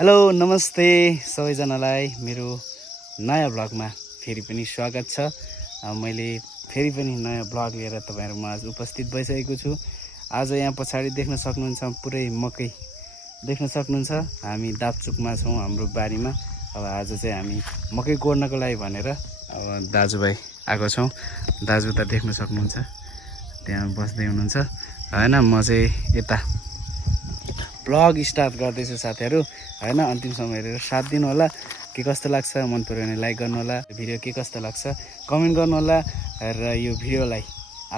Hello नमस्ते सबैजनालाई मेरो नयाँ ब्लगमा फेरि पनि स्वागत छ। मैले फेरि पनि नयाँ ब्लग लिएर तपाईँहरूमा आज उपस्थित भइसकेको छु। आज यहाँ पछाडि देख्न सक्नुहुन्छ पुरै मकै देख्न सक्नुहुन्छ। हामी दापचुकमा छौँ हाम्रो बारीमा। अब आज चाहिँ हामी मकै गोड्नको लागि भनेर अब दाजुभाइ आएको छौँ। दाजु त देख्न सक्नुहुन्छ त्यहाँ बस्दै हुनुहुन्छ हैन। म चाहिँ यता ब्लग स्टार्ट गर्दैछु साथीहरू हैन। अन्तिमसम्म हेरेर साथ दिनु होला। के कस्तो लाग्छ, मन पर्यो भने लाइक गर्नु होला। भिडियो के कस्तो लाग्छ कमेन्ट गर्नु होला र यो भिडियोलाई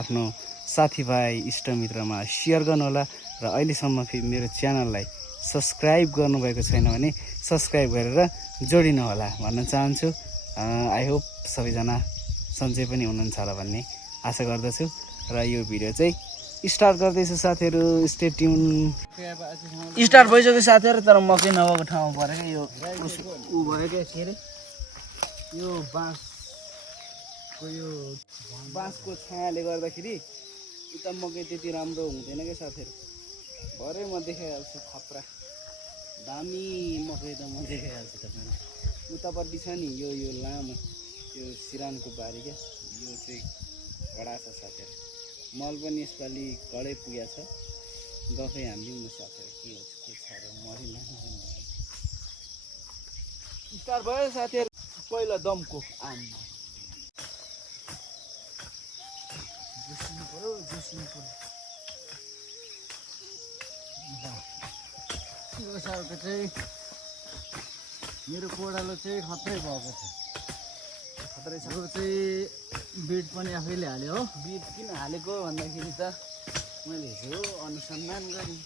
आफ्नो साथीभाइ इष्टमित्रमा सेयर गर्नु होला। र अहिलेसम्म मेरो च्यानललाई सब्स्क्राइब गर्नुभएको छैन भने सब्स्क्राइब गरेर जोडिनु होला भन्न चाहन्छु। आई होप सबैजना सन्चै पनि हुनुहुन्छ होला भन्ने आशा गर्दछु। र यो भिडियो चाहिँ स्टार्ट गर्दैछु साथीहरू, स्टे ट्युन। स्टार्ट भइसक्यो साथीहरू, तर मकै नभएको ठाउँमा पऱ्यो क्या। यो ऊ भयो क्या, के अरे यो बाँसको छायाले गर्दाखेरि उता मकै त्यति राम्रो हुँदैन क्या साथीहरू। भरे म देखाइहाल्छु खप्रा दामी मकै त म देखाइहाल्छु तपाईँलाई। उतापट्टि छ नि यो लामो यो सिरानको बारी क्या, यो चाहिँ कडा छ साथीहरू। मल पनि यसपालि कडै पुगेको छ। दसैँ हालिदिउँ न साथीहरू, के छ र मरिन। स्टार्ट भयो साथीहरू। पहिला दमको जोसिनु पऱ्यो। यो सालको चाहिँ मेरो कोडालो चाहिँ खत्रै भएको छ। खत्रै छ चाहिँ। बिट पनि आफैले हाल्यो हो। बिट किन हालेको भन्दाखेरि त मैले हिजो अनुसन्धान गरेँ।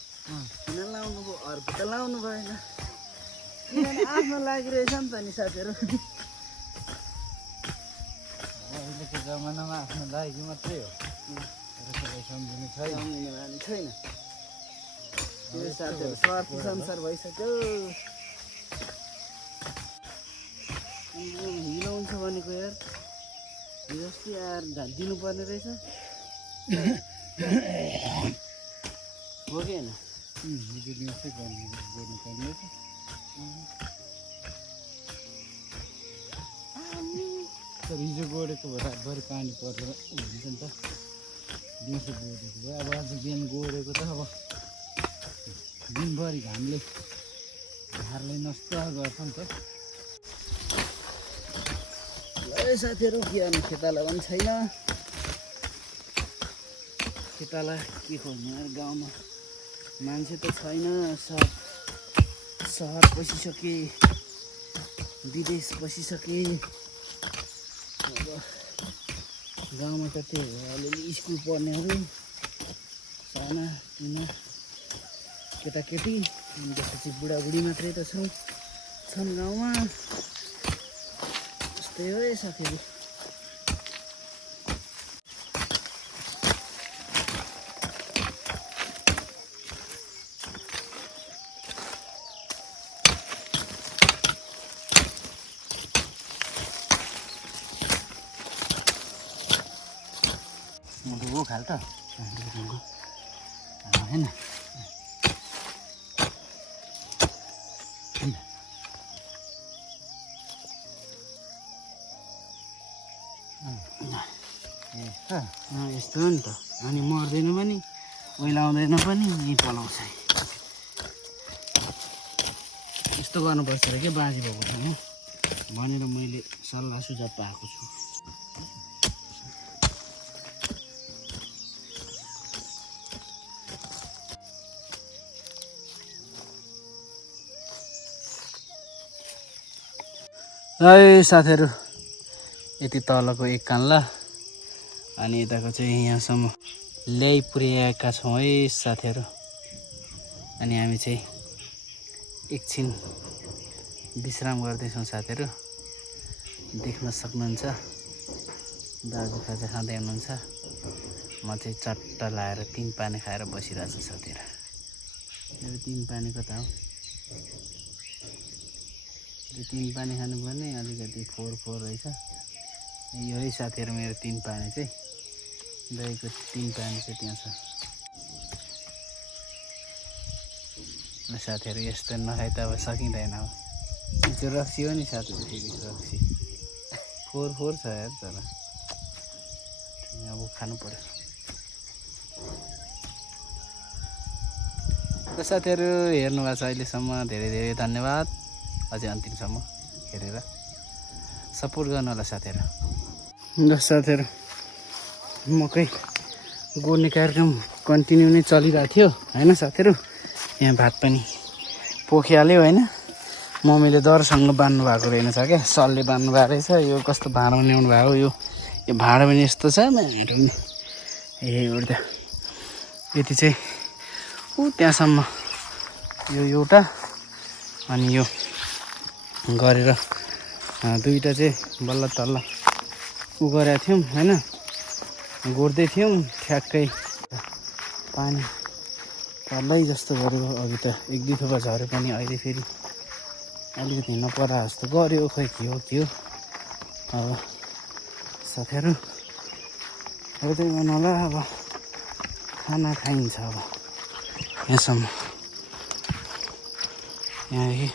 किन लाउनु भयो, अर्को त लाउनु भएन। किनभने आफ्नो लागिरहेछ नि त नि साथीहरू। अहिलेको जमानामा आफ्नो लागि मात्रै हो, सम्झिने छैन। त्यो साथीहरू स्वार्थ संसार भइसक्यो। हिलाउँछ भनेको यार, जस्तै यार ढालिदिनु पर्ने रहेछ हो कि होइन? गर्नुपर्ने तर हिजो गोडेको भए रातभरि पानी परेर हुन्छ नि त। दिउँसो गोडेको भयो, अब आज बिहान गोडेको त अब दिनभरि घामले घारले नष्ट गर्छ नि त। ल साथीहरू, के गर्नु, खेताला पनि छैन। खेताला के खोज्नु यार, गाउँमा मान्छे त छैन। सब सहर पसिसके, विदेश पसिसके। अब गाउँमा त त्यही हो, अलिअलि स्कुल पढ्नेहरू, साना तिना केटाकेटी, अनि त्यसपछि बुढाबुढी मात्रै त छन् गाउँमा। त्यस्तै हो साथीहरू। वो खाल त होइन। यस्तो हो नि त। अनि मर्दैन पनि, ओइलाउँदैन पनि, यहीँ पलाउँछ। यस्तो गर्नुपर्छ र क्या बाजे बाबुसँग भनेर मैले सल्लाह सुझाव पाएको छु। है साथीहरू, यति तलको एक कान्ला अनि यताको चाहिँ यहाँसम्म ल्याइ पुर्याएका छौँ है साथीहरू। अनि हामी चाहिँ एकछिन विश्राम गर्दैछौँ साथीहरू। देख्न सक्नुहुन्छ दाजु खाजा खाँदै हुनुहुन्छ। म चाहिँ चट्ट लाएर 3 पानी खाएर बसिरहेको छु साथीहरू। यो 3 पानी कता हो? यो 3 पानी खानुपर्ने, अलिकति फोहोर रहेछ। यो है साथीहरू मेरो 3 पानी चाहिँ, दहीको 3 पानी चाहिँ त्यहाँ छ। साथीहरू यस्तो नखाइ त अब सकिँदैन हो त्यो रक्सी हो नि साथीहरू फेरि रक्सी फोहोर फोहोर छ यार तर अब खानु पर्यो र साथीहरू हेर्नु भएको छ अहिलेसम्म धेरै धेरै धन्यवाद अझै अन्तिमसम्म हेरेर सपोर्ट गर्नु होला साथीहरू र साथीहरू मकै गोड्ने कार्यक्रम कन्टिन्यू नै चलिरहेको थियो होइन साथीहरू यहाँ भात पनि पोखिहाल्यो होइन मम्मीले दरसँग बान्नु भएको रहेछ क्या सलले बान्नु भएको रहेछ यो कस्तो भाँडो ल्याउनु भएको यो भाँडो पनि यस्तो छ माटो पनि ए उड्दा यति चाहिँ ऊ त्यहाँसम्म यो एउटा अनि यो गरेर दुईवटा चाहिँ बल्ल तल्ल उ गरेका थियौँ होइन गोड्दै थियौँ ठ्याक्कै पानी तल्लै जस्तो गरेको अघि त एक दुई थोपा झऱ्यो पनि अहिले फेरि अलिकति नपरा जस्तो गऱ्यो खै के हो अब साथीहरू हेर्दै गर्नु होला अब खाना खाइन्छ अब यहाँसम्म यहाँदेखि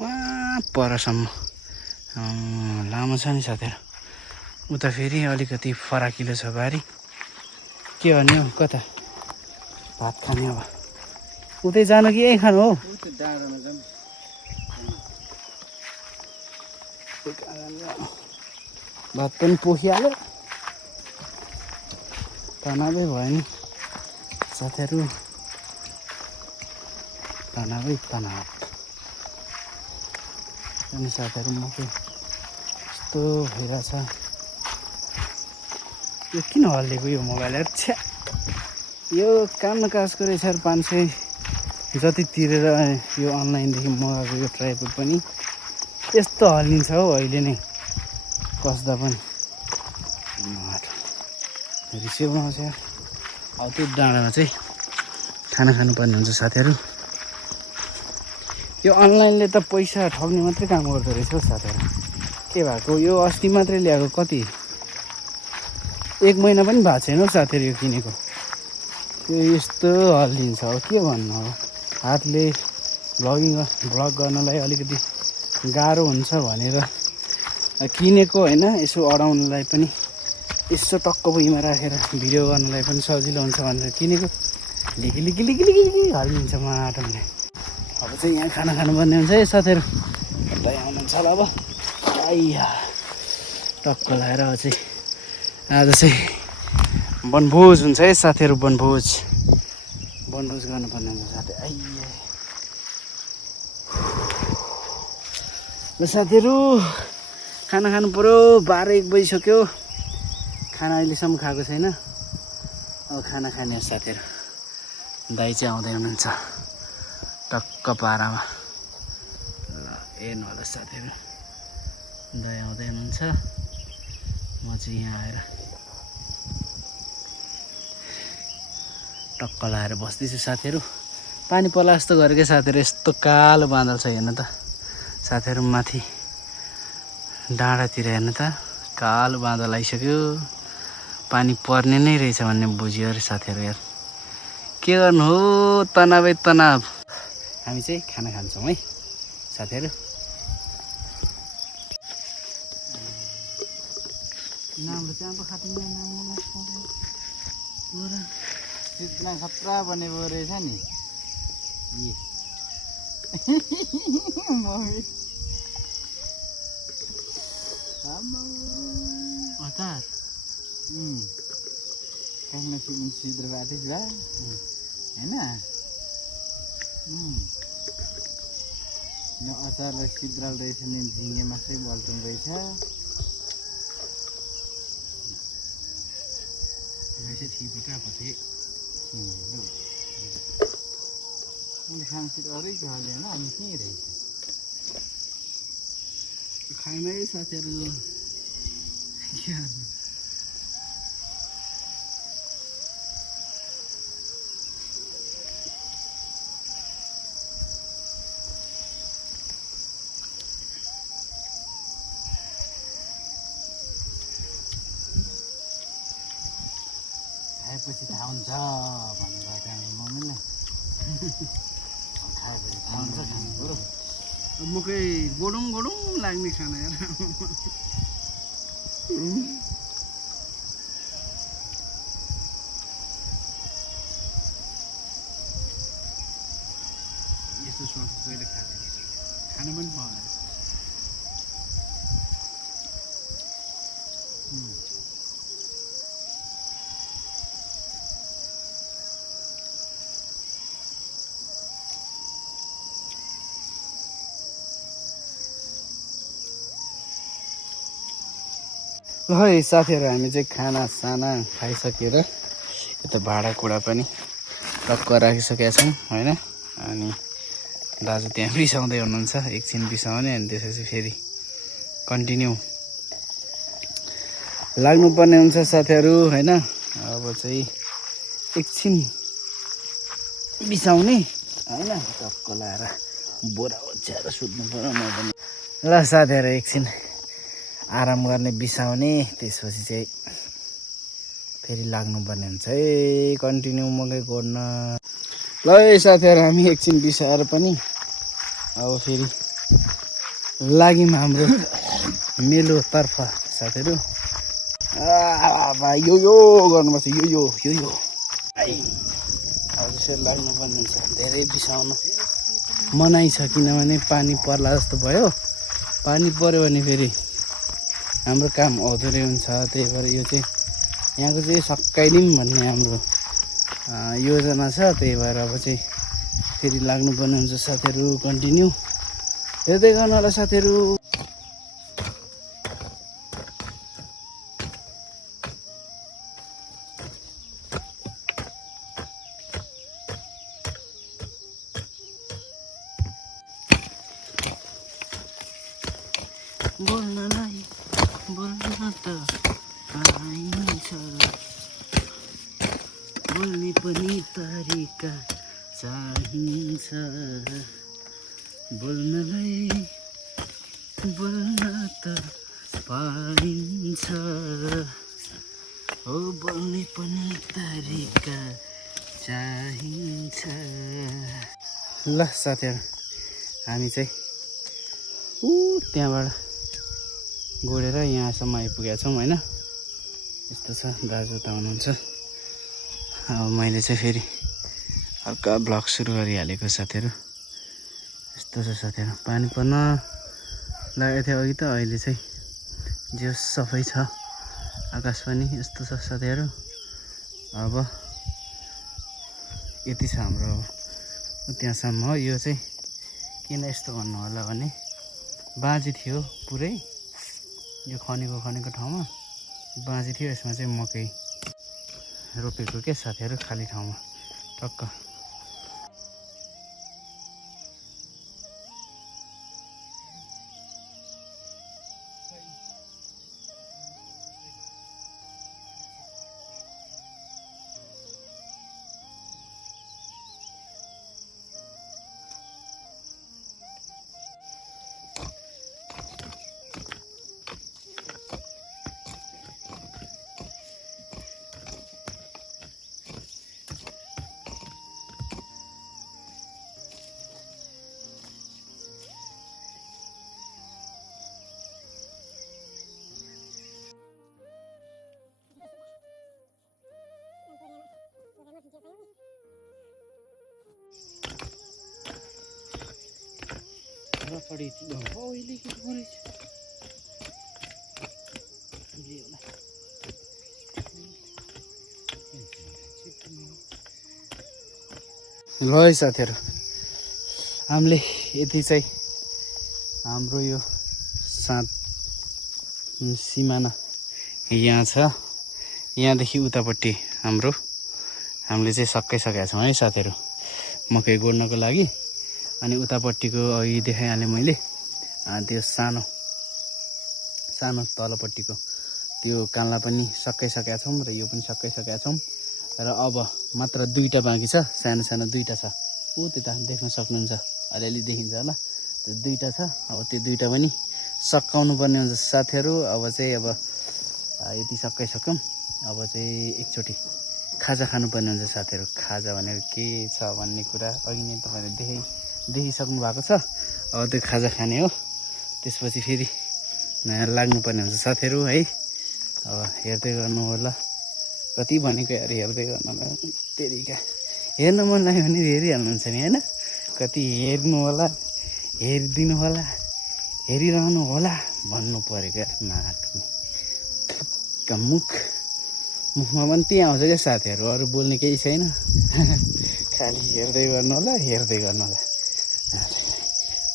वहाँ परसम्म लामो छ नि साथीहरू उता फेरि अलिकति फराकिलो छ बारी के गर्ने हो कता भात खाने अब उतै जानु कि यहीँ खानु हो भात पनि पोखिहाल्यो तनावै भयो नि साथीहरू तनावै तनाव अनि साथीहरू मकै यस्तो भइरहेछ यो किन हल्लिएको यो मोबाइलहरू छ्या यो काम काजको रहेछ 500 जति तिरेर यो अनलाइनदेखि मगाएको यो ट्राइपोड पनि यस्तो हल्लिन्छ हौ अहिले नै कस्दा पनि रिसिभ आउँछ अब त्यो डाँडामा चाहिँ खाना खानुपर्ने हुन्छ साथीहरू यो अनलाइनले त पैसा ठग्ने मात्रै काम गर्दो रहेछ हौ साथीहरू के भएको यो अस्ति मात्रै ल्याएको कति 1 महिना पनि भएको छैन हौ साथीहरू यो किनेको त्यो यस्तो हल्लिन्छ अब के भन्नु अब हातले भ्लग गर्नलाई अलिकति गाह्रो हुन्छ भनेर किनेको होइन यसो अडाउनलाई पनि यसो टक्क भुइँमा राखेर भिडियो गर्नलाई पनि सजिलो हुन्छ भनेर किनेको लिकी हल्लिन्छ माटोले अब चाहिँ यहाँ खाना खानुपर्ने हुन्छ है साथीहरू कतै आउनुहुन्छ होला अब आइया टक्क लगाएर अब चाहिँ आज चाहिँ वनभोज हुन्छ है साथीहरू वनभोज गर्नुपर्ने हुन्छ साथी आइया ल साथीहरू खाना खानु पर्यो 12-1 बजिसक्यो खाना अहिलेसम्म खाएको छैन अब खाना खाने हो साथीहरू दाइ चाहिँ आउँदै हुनुहुन्छ टक्क पारामा ल हेर्नु होला साथीहरू दाइ आउँदै हुनुहुन्छ म चाहिँ यहाँ आएर टक्क लाएर बस्दैछु साथीहरू पानी पर्ला जस्तो गरेकै साथीहरू यस्तो कालो बादल छ हेर्नु त साथीहरू माथि डाँडातिर हेर्नु त कालो बादल आइसक्यो पानी पर्ने नै रहेछ भन्ने बुझ्यो अरे साथीहरू यार के गर्नु हो तनावै तनाव हामी चाहिँ खाना खान्छौँ है साथीहरू सिद्ना खतरा बनेको रहेछ नि अचार कहाँ सिद्र बाटै भा होइन अचारलाई सिद्राल रहेछ नि झिङ्गे मात्रै बल्टुङ रहेछ खानसित अरू झले होइन अनि के रहेछ खाइमै साथीहरू खाएपछि थाहा हुन्छ भनेर त्यहाँको मम्मीले मकै गोडौँ गोडौँ लाग्ने खाना यार यस्तो स्वाद कहिले खाएको खान पनि पाउँदैन ल है साथीहरू हामी चाहिँ खानासाना खाइसकेर यता भाँडाकुँडा पनि टक्क राखिसकेका छौँ होइन अनि दाजु त्यहाँ बिसाउँदै हुनुहुन्छ एकछिन बिसाउने अनि त्यसपछि फेरि कन्टिन्यू लाग्नुपर्ने हुन्छ साथीहरू होइन अब चाहिँ एकछिन बिसाउने होइन टक्क लाएर बोरा ओछ्याएर सुत्नु पर्यो म पनि ल साथीहरू एकछिन आराम गर्ने बिसाउने त्यसपछि चाहिँ फेरि लाग्नुपर्ने हुन्छ है कन्टिन्यू मकै गोड्न ल है साथीहरू हामी एकछिन बिसाएर पनि अब फेरि लाग्यौँ हाम्रो मेलोतर्फ साथीहरू यो गर्नुपर्छ यो अब त्यसरी लाग्नुपर्ने हुन्छ धेरै बिसाउन मनाइ छ किनभने पानी पर्ला जस्तो भयो पानी पऱ्यो भने फेरि हाम्रो काम अधुरै हुन्छ त्यही भएर यो चाहिँ यहाँको चाहिँ सकाइदिउँ भन्ने हाम्रो योजना छ त्यही भएर अब चाहिँ फेरि लाग्नुपर्ने हुन्छ साथीहरू कन्टिन्यू हेर्दै गर्नु होला साथीहरू बोल्न त आइन्छ बोल्ने पनि तरिका चाहिन्छ बोल्न त पाइन्छ हो बोल्ने पनि तरिका चाहिन्छ ल साथीहरू हामी चाहिँ त्यहाँबाट गोडेर यहाँसम्म आइपुगेका छौँ होइन यस्तो छ दाजु त हुनुहुन्छ अब मैले चाहिँ फेरि हल्का ब्लग सुरु गरिहालेको साथीहरू यस्तो छ साथीहरू पानी पर्न लागेको थियो अघि त अहिले चाहिँ जो सफै छ आकाश पनि यस्तो छ साथीहरू अब यति छ हाम्रो त्यहाँसम्म हो यो चाहिँ किन यस्तो भन्नु होला भने बाँझी थियो पुरै यो खनेको ठाउँमा बाँझी थियो यसमा चाहिँ मकै रोपेको के साथीहरू खाली ठाउँमा टक्क पड़ी ओइले के परे ल है साथीहरू हामीले यति चाहिँ हाम्रो यो सात सिमाना यहाँ छ यहाँदेखि उतापट्टि हामीले चाहिँ सकाइसकेका छौँ है साथीहरू मकै गोड्नको लागि अनि उतापट्टिको अघि देखाइहालेँ मैले त्यो सानो तलपट्टिको त्यो कान्ला पनि सकाइसकेका छौँ र यो पनि सकाइसकेका छौँ र अब मात्र दुईटा बाँकी छ सानो दुईटा छ ऊ त्यता देख्न सक्नुहुन्छ अलिअलि देखिन्छ होला त्यो दुईटा छ अब त्यो दुईटा पनि सकाउनु पर्ने हुन्छ साथीहरू अब चाहिँ यति सकाइसक्यौँ अब चाहिँ एकचोटि खाजा खानुपर्ने हुन्छ साथीहरू खाजा भनेको के छ भन्ने कुरा अघि नै तपाईँहरूले देखिसक्नु भएको छ। अब त्यो खाजा खाने हो, त्यसपछि फेरि लाग्नुपर्ने हुन्छ साथीहरू है। अब हेर्दै गर्नु होला, कति भनेको यार हेर्दै गर्नु तेरिका। हेर्न मन लाग्यो भने हेरिहाल्नुहुन्छ नि होइन, कति हेर्नु होला, हेरिदिनु होला, हेरिरहनु होला भन्नु पऱ्यो क्या। माटो मुखमा पनि त्यही आउँछ क्या साथीहरू, अरू बोल्ने केही छैन। खालि हेर्दै गर्नु होला, हेर्दै गर्नु होला,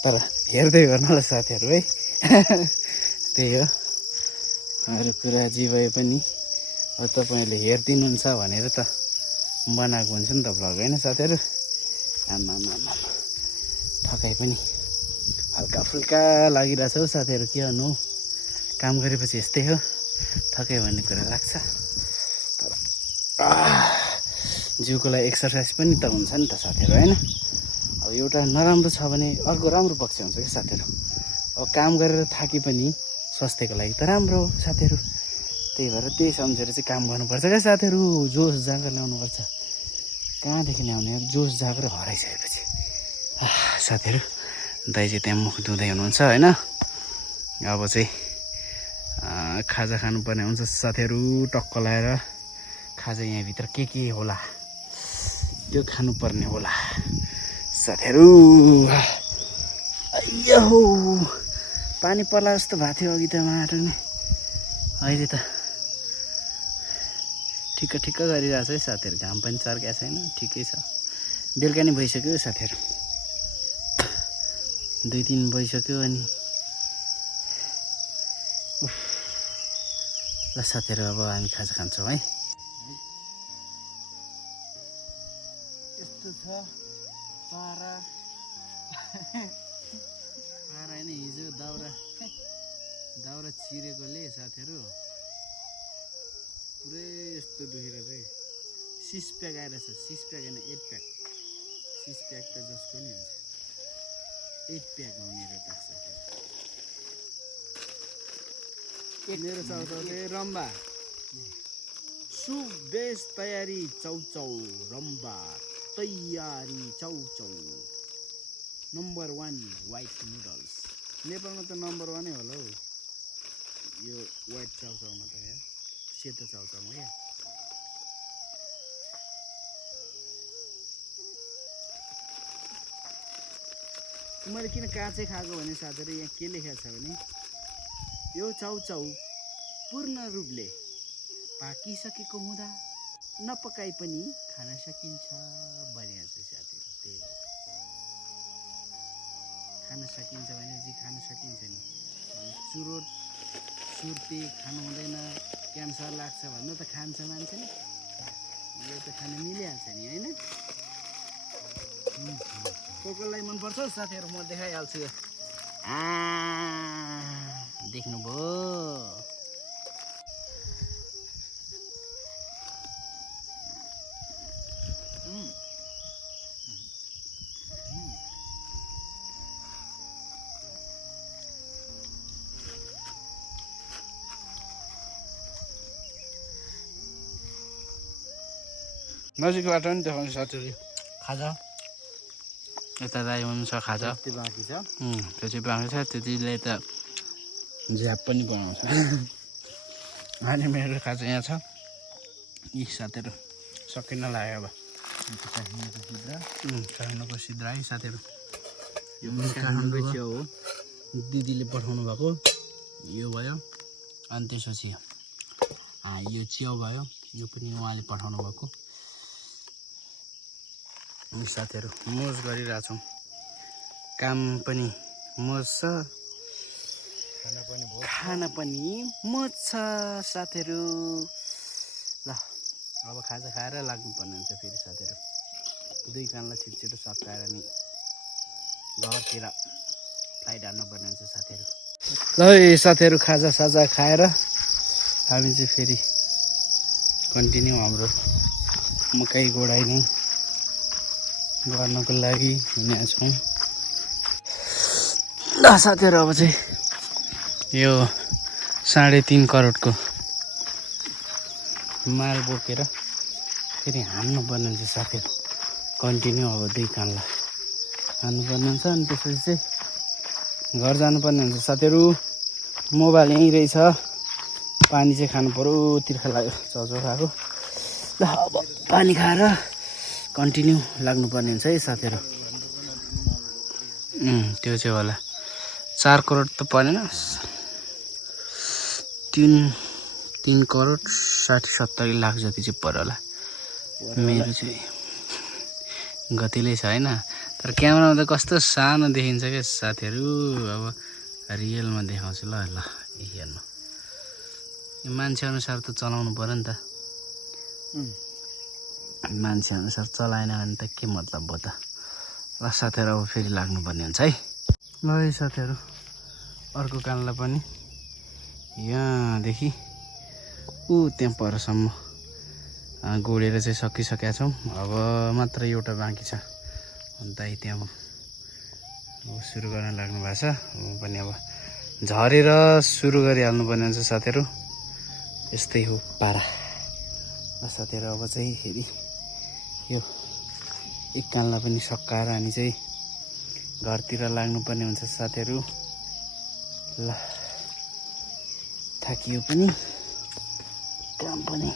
तर हेर्दै गर्नु होला साथीहरू है। त्यही हो, अरू कुरा जे भए पनि अब तपाईँहरूले हेरिदिनुहुन्छ भनेर त बनाएको हुन्छ नि त भ्लग होइन साथीहरू। आमा थकाइ पनि हल्का फुल्का लागिरहेछ हौ साथीहरू, के गर्नु, काम गरेपछि यस्तै हो, थकाइ भन्ने कुरा लाग्छ। तर जिउको लागि एक्सर्साइज पनि त हुन्छ नि त साथीहरू होइन। अब एउटा नराम्रो छ भने अर्को राम्रो पक्ष हुन्छ क्या साथीहरू। अब काम गरेर थाके पनि स्वास्थ्यको लागि त राम्रो हो साथीहरू। त्यही भएर त्यही सम्झेर चाहिँ काम गर्नुपर्छ क्या साथीहरू। जोस जाँगर ल्याउनुपर्छ, कहाँदेखि ल्याउने जोस जाँगर हराइसकेपछि। साथीहरू दाइ चाहिँ त्यहाँ मुख धुँदै हुनुहुन्छ होइन। अब चाहिँ खाजा खानुपर्ने हुन्छ साथीहरू। टक्क लगाएर खाजा यहाँभित्र के होला त्यो खानुपर्ने होला साथीहरू। अಯ್यो हो, पानी पर्ला जस्तो भएको थियो अघि त माटो नै, अहिले त ठिक्क गरिरहेछ है साथीहरू। घाम पनि चर्केको छैन, ठिकै छ। बेलुका नि भइसक्यो साथीहरू, 2-3 भइसक्यो। अनि ल साथीहरू अब हामी खाजा खान्छौँ है। यस्तो छ पारा होइन, हिजो दाउरा चिरेकोले साथीहरू पुरै यस्तो दुखेर चाहिँ 6 प्याक आइरहेछ। 6 प्याक होइन 8 प्याक। 6 प्याक त जसको नि हुन्छ, 8 प्याक हो मेरो त साथीहरू। मेरो चाउचाउ चाहिँ रम्बा सुप बेस तयारी चाउचाउ रम्बा तयारी चाउचाउ नम्बर 1 व्हाइट नुडल्स। नेपालमा त नम्बर 1 होला हौ यो व्हाइट चाउचाउमा त यार, सेतो चाउचाउमा क्या। मैले किन काँचै खाएको भने साथीहरू, यहाँ के लेखेको छ भने यो चाउचाउ पूर्ण रूपले पाकिसकेको हुँदा नपकाइ पनि खान सकिन्छ भनेको छ साथीहरू। त्यही हो, खान सकिन्छ भनेपछि खान सकिन्छ नि। चुरोट सुर्ती खानु हुँदैन, क्यान्सर लाग्छ भन्दा त खान्छ मान्छेले, यो त खान मिलिहाल्छ नि होइन। कसलाई मनपर्छ साथीहरू, म देखाइहाल्छु। देख्नुभयो, नजिकबाट नि देखाउँछ साथीहरू। खाजा यता दाइ हुनुहुन्छ, खाजा त्यो बाँकी छ, त्यो चाहिँ बाँकी छ। त्यतिले त झ्याप पनि बनाउँछ। अनि मेरो खाजा यहाँ छ। यी साथीहरू सकिन लाग्यो। अब काठमाडौँको सिद्रा है साथीहरू। यो काठमाडौँको च्याउ हो, दिदीले पठाउनु भएको यो भयो। अनि त्यसपछि यो च्याउ भयो, यो पनि उहाँले पठाउनु भएको। साथीहरू मोज गरिरहेछौँ, काम पनि मोज छ, खाना पनि मोज छ साथीहरू। ल अब खाजा खाएर लाग्नुपर्ने हुन्छ फेरि साथीहरू। 2 कानलाई छिटो सकाएर नि घरतिर फ्लाइट हाल्नुपर्ने हुन्छ साथीहरू। ल साथीहरू खाजा साजा खाएर हामी चाहिँ फेरि कन्टिन्यू हाम्रो मकै गोडाइने गर्नको लागि हिँडेका छौँ। ल साथीहरू अब चाहिँ यो 3.5 करोडको माल बोकेर फेरि हान्नुपर्ने हुन्छ साथीहरू। कन्टिन्यू अब 2 कानलाई हान्नुपर्ने हुन्छ। अनि त्यसपछि चाहिँ घर जानुपर्ने हुन्छ साथीहरू। मोबाइल यहीँ रहेछ, पानी चाहिँ खानु पऱ्यो, तिर्खा लाग्यो चौचो खाएको। ल अब पानी खाएर कन्टिन्यू लाग्नुपर्ने हुन्छ है साथीहरू। त्यो चाहिँ होला 4 करोड त परेन, 3 करोड 60-70 लाख जति चाहिँ पर्यो होला। मेरो चाहिँ गतिलै छ होइन, तर क्यामेरामा त कस्तो सानो देखिन्छ क्या साथीहरू। अब रियलमा देखाउँछु ल ल हेर्नु। यो मान्छे अनुसार त चलाउनु पर्यो नि त, मान्छे अनुसार चलाएन भने त के मतलब भयो त। ल साथीहरू अब फेरि लाग्नुपर्ने हुन्छ है। ल है साथीहरू, अर्को कानलाई पनि यहाँदेखि त्यहाँ परसम्म गोडेर चाहिँ सकिसकेका छौँ। अब मात्र एउटा बाँकी छ। दाइ त्यहाँ सुरु गर्न लाग्नु भएको छ। म पनि अब झरेर सुरु गरिहाल्नुपर्ने हुन्छ साथीहरू। यस्तै हो पारा। ल साथीहरू अब चाहिँ फेरि यो एक कानलाई पनि सकाएर अनि चाहिँ घरतिर लाग्नुपर्ने हुन्छ साथीहरू। ल थाकियो पनि, काम पनि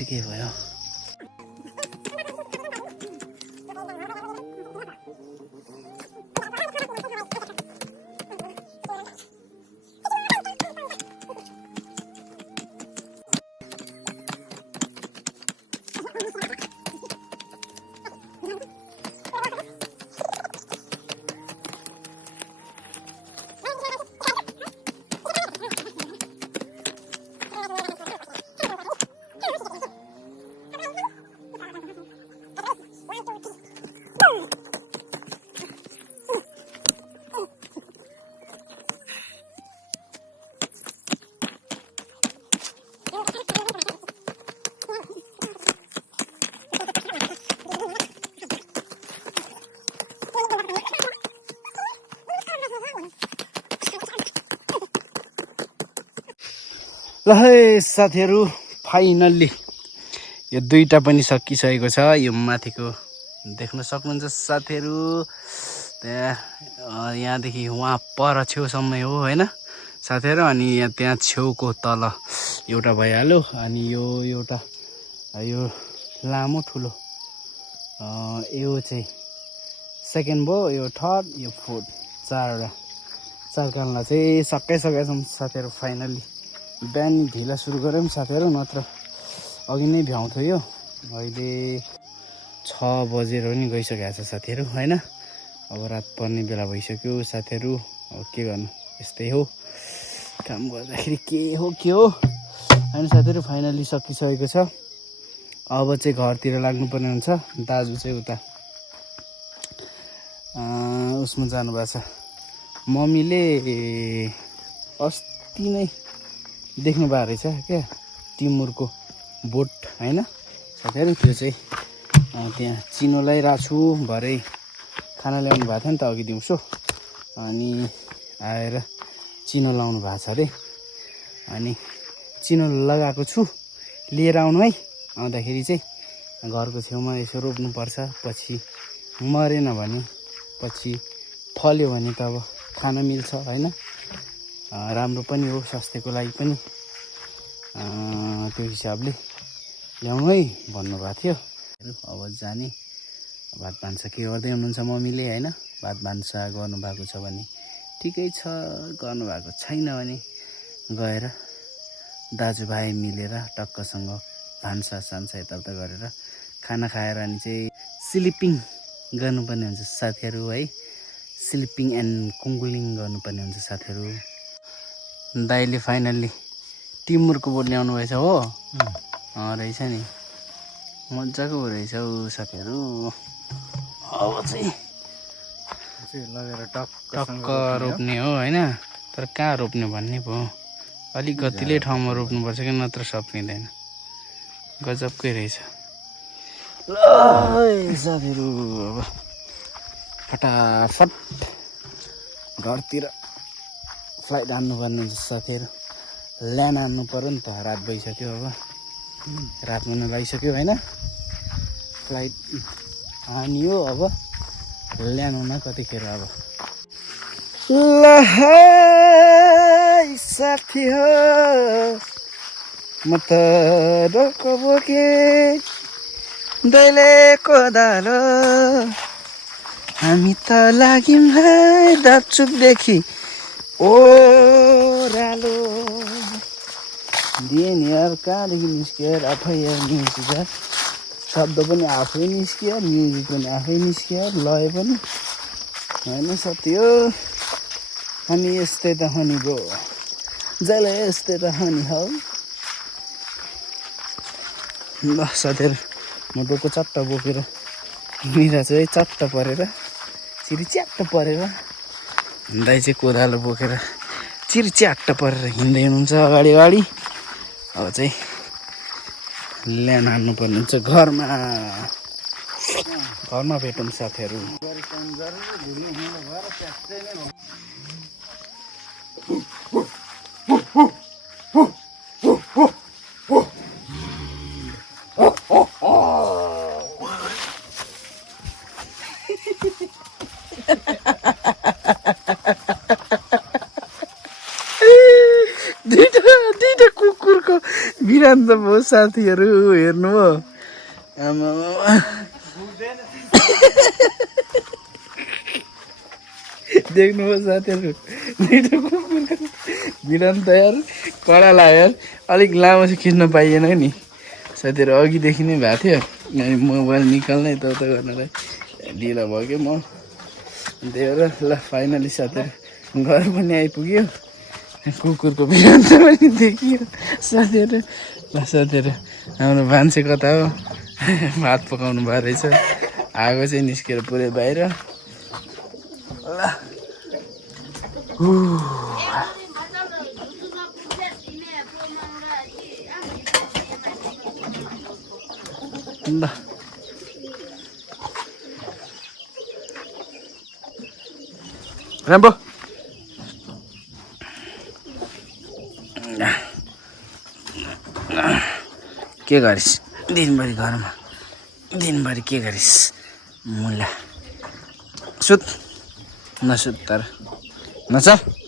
ठिकै भयो। ल है साथीहरू, फाइनल्ली यो दुईटा पनि सकिसकेको छ। यो माथिको देख्न सक्नुहुन्छ साथीहरू, त्यहाँ यहाँदेखि वहाँ पर छेउसम्मै हो होइन साथीहरू। अनि यहाँ त्यहाँ छेउको तल एउटा भइहाल्यो। अनि यो एउटा यो लामो ठुलो यो चाहिँ सेकेन्ड भयो, यो थर्ड, यो फोर्थ, 4 कानलाई चाहिँ सकाइसकेका छौँ साथीहरू फाइनल्ली। बिहान ढिला सुरु गऱ्यौँ साथीहरू, नत्र अघि नै भ्याउँथ्यो। यो अहिले 6 बजेर पनि गइसकेको छ साथीहरू होइन। अब रात पर्ने बेला भइसक्यो साथीहरू। अब के गर्नु, यस्तै हो, काम गर्दाखेरि के हो होइन साथीहरू। फाइनल्ली सकिसकेको छ। अब चाहिँ घरतिर लाग्नुपर्ने हुन्छ। दाजु चाहिँ उता उसमा जानुभएको छ। मम्मीले अस्ति नै देख्नु भएको रहेछ क्या टिमुरको बोट होइन साथीहरू। त्यो चाहिँ त्यहाँ चिनो लगाइरहेको छु। भरे खाना ल्याउनु भएको थियो नि त अघि दिउँसो, अनि आएर चिनो लाउनु भएको छ अरे। अनि चिनो लगाएको छु, लिएर आउनु है। आउँदाखेरि चाहिँ घरको छेउमा यसो रोप्नुपर्छ। पछि मरेन भने, पछि फल्यो भने त अब खान मिल्छ होइन। राम्रो पनि हो स्वास्थ्यको लागि पनि। त्यो हिसाबले ल्याउनु है भन्नुभएको थियो। अब जाने भात भान्सा के गर्दै हुनुहुन्छ मम्मीले होइन। भात भान्सा गर्नुभएको छ भने ठिकै छ, गर्नुभएको छैन भने गएर दाजुभाइ मिलेर टक्कसँग भान्सा सान्सा यताउता गरेर खाना खाएर अनि चाहिँ स्लिपिङ गर्नुपर्ने हुन्छ साथीहरू है। स्लिपिङ एन्ड कुङ्गुलिङ गर्नुपर्ने हुन्छ साथीहरू। दाइले फाइनल्ली टिमुरको बोट ल्याउनु भएछ हो। रहेछ नि, मजाको रहेछ हौ साथीहरू। अब चाहिँ लगेर टक्क रोप्ने हो होइन। तर कहाँ रोप्ने भन्ने पो, अलिक गतिले ठाउँमा रोप्नुपर्छ कि नत्र सकिँदैन। गजबकै रहेछ। ल साथीहरू अब फटाफट घरतिर फ्लाइट हान्नुपर्ने हुन्छ साथीहरू। ल्यान्ड हान्नु पऱ्यो नि त, रात भइसक्यो। अब रात हुन लागिसक्यो होइन। फ्लाइट हानियो, अब ल्याउनु न कतिखेर अब ल है साथी हो म त डोको बोके दैले कोदालो हामी त लाग्यौँ है दापचुकदेखि ओह्रालो दिए नि यार कहाँदेखि निस्क्यो यार आफै यार म्युजिक यार शब्द पनि आफै निस्क्यो म्युजिक पनि आफै निस्क्यो लय पनि होइन साथी हो अनि यस्तै त हो नि ब्रो जहिले यस्तै त हो नि हौ ल साथीहरू म डोको चट्ट बोकेर मिरा चाहिँ चट्ट परेर चिरी च्याट्ट परेर दाइ चाहिँ कोदालो बोकेर चिरी च्याट्ट परेर हिँड्दै हुनुहुन्छ अगाडि अगाडि अब चाहिँ ल्यान हान्नुपर्ने हुन्छ घरमा भेटौँ साथीहरू दुईटा कुकुरको बिरान त भयो साथीहरू हेर्नु हो आमा देख्नुभयो साथीहरू दुईटा कुकुरको बिरान त यार कडा लाग्यो यार अलिक लामो चाहिँ खिच्न पाइएन नि साथीहरू अघिदेखि नै भएको थियो अनि मोबाइल निकाल्नै त गर्नलाई ढिलो भयो कि म त्यही भएर ल फाइनली साथीहरू घर पनि आइपुग्यो कुकुरको बिरान पनि देखियो साथीहरू ल साथीहरू हाम्रो भान्से कता हो भात पकाउनु भएको रहेछ आगो चाहिँ निस्केर पुरै बाहिर ल राम्रो के गरिस् दिनभरि घरमा दिनभरि के गरिस् मुला सुत नसुत तर नचल